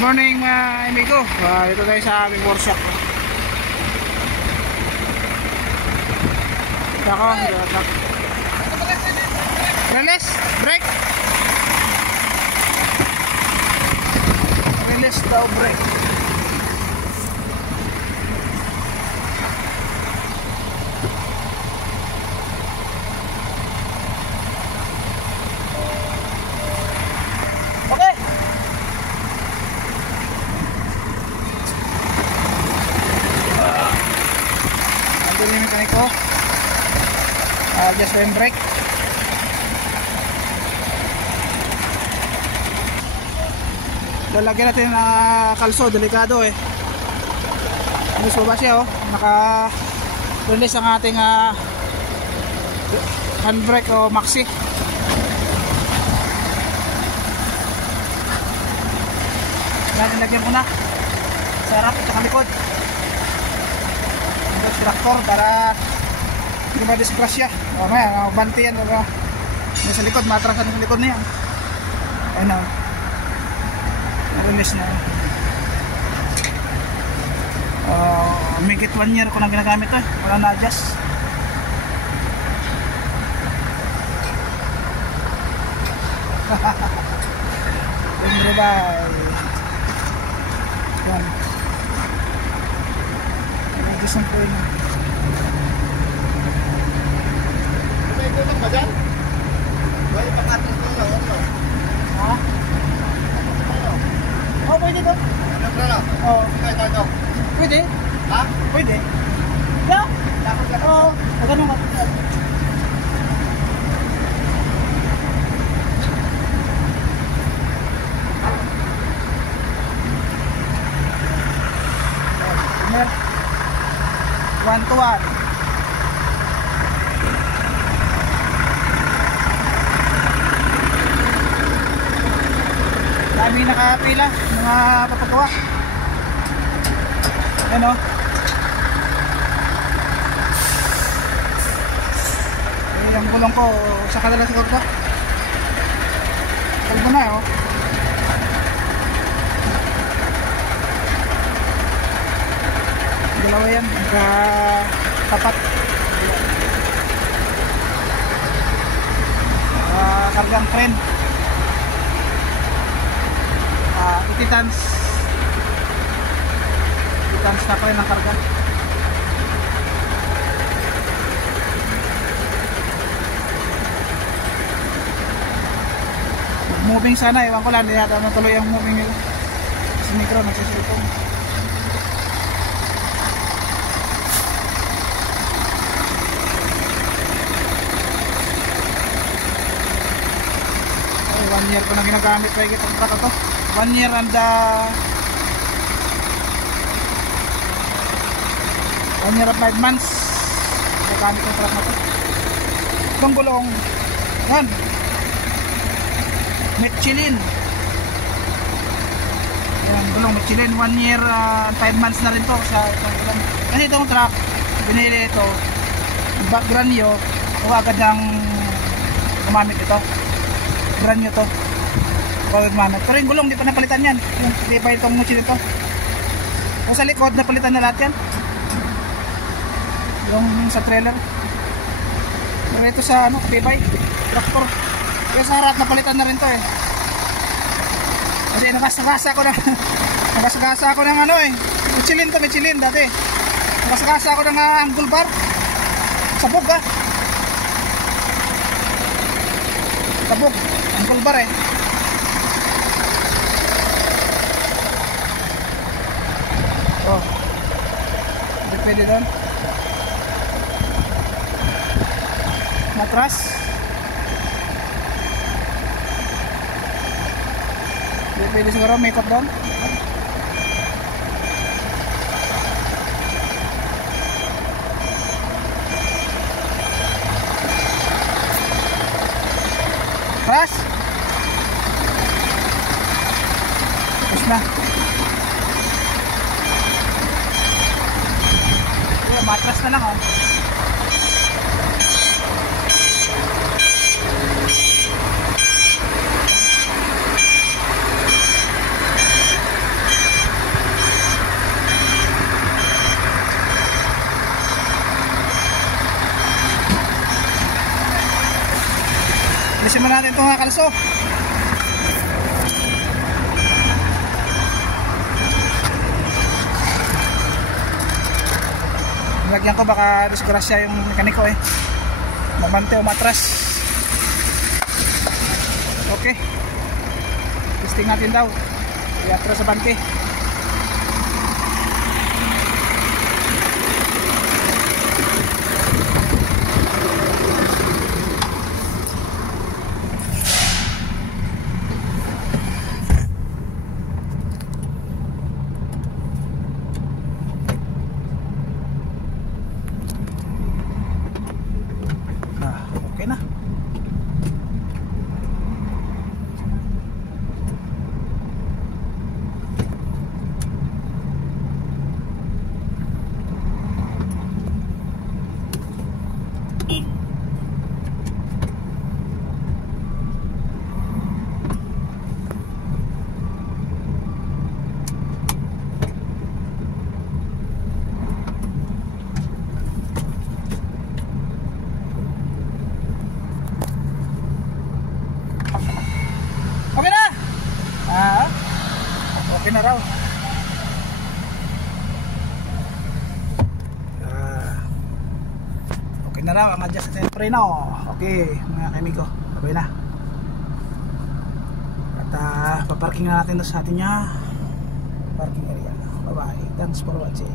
Morning mga amigo, dito tayo sa aming workshop. Ako, release, brake. Release daw brake. Okay. Ito yung mekaniko. Just one brake. Lalagyan natin na kalso, delikado eh. Gusto ba siya oh? Naka-release ang ating handbrake o maxi. Lagyan ko na sa harap at sa likod. Ang traktor para hindi ma-disgrasya. Mamaya, banti yan. Sa likod, matrasan sa likod na yan. Ayun na. Release na. Make it 1 year ko nang ginagamit eh. Wala na-adjust. Bye. Yan. Nag-adjust ang play na. May gulang ba dyan? May pang-atos ko na ano? Ha? Oo, pwede to. Ano ba na? Oo. Pwede? Ha? Pwede? Yeah? Oo. Magano ba? Timer 1 to 1. Dami nakapila mga papagawa. Ayan o. Yung gulong ko sa kadala siguro ba? Kalbo na o. Dalawa yan. Tapat. Kargang trend. 80 tons na pa rin ang karga. Moving sana, ewan ko lang, hindi yata natuloy ang moving nila si Micro, nagsisilipong. Ay, 1 year ko na ginagamit pa itong truck ito. 1 year and 1 year and 5 months nagamit ang truck na ito. Itong gulong yan, Michelin yan, gulong Michelin. 1 year and 5 months na rin to sa itong gulong. Kasi itong truck binili ito brand new, agad ang gumamit ito, brand new to. Pero yung gulong di pa napalitan yan. Hindi pa itong Michelin ito. O sa likod napalitan na lahat yan. Yung sa trailer. Pero ito sa tibay traktor. Kaya sa harap napalitan na rin to eh. Kasi nakasagasa ko na nakasagasa ko ng Michelin to, Michelin dati. Nakasagasa ko ng angle bar. Sabog sabog angle bar eh. Oh, pwede doon. Matras. Pwede siguro may ikot doon. Matras. Tapos na. Matras na lang oh. Ayusin mo natin ito mga kalso. Nilagyan ko baka disgrasya yung mekaniko eh. Mamante o matras. Okay. Testing natin daw. Iatras sa bante. Okay na. Okay na. Okay na raw. Okay na raw ang adjust sa preno. Okay, mga kamiko. Okay na. At paparking na natin sa atin niya parking area. Bye bye. Thanks for watching.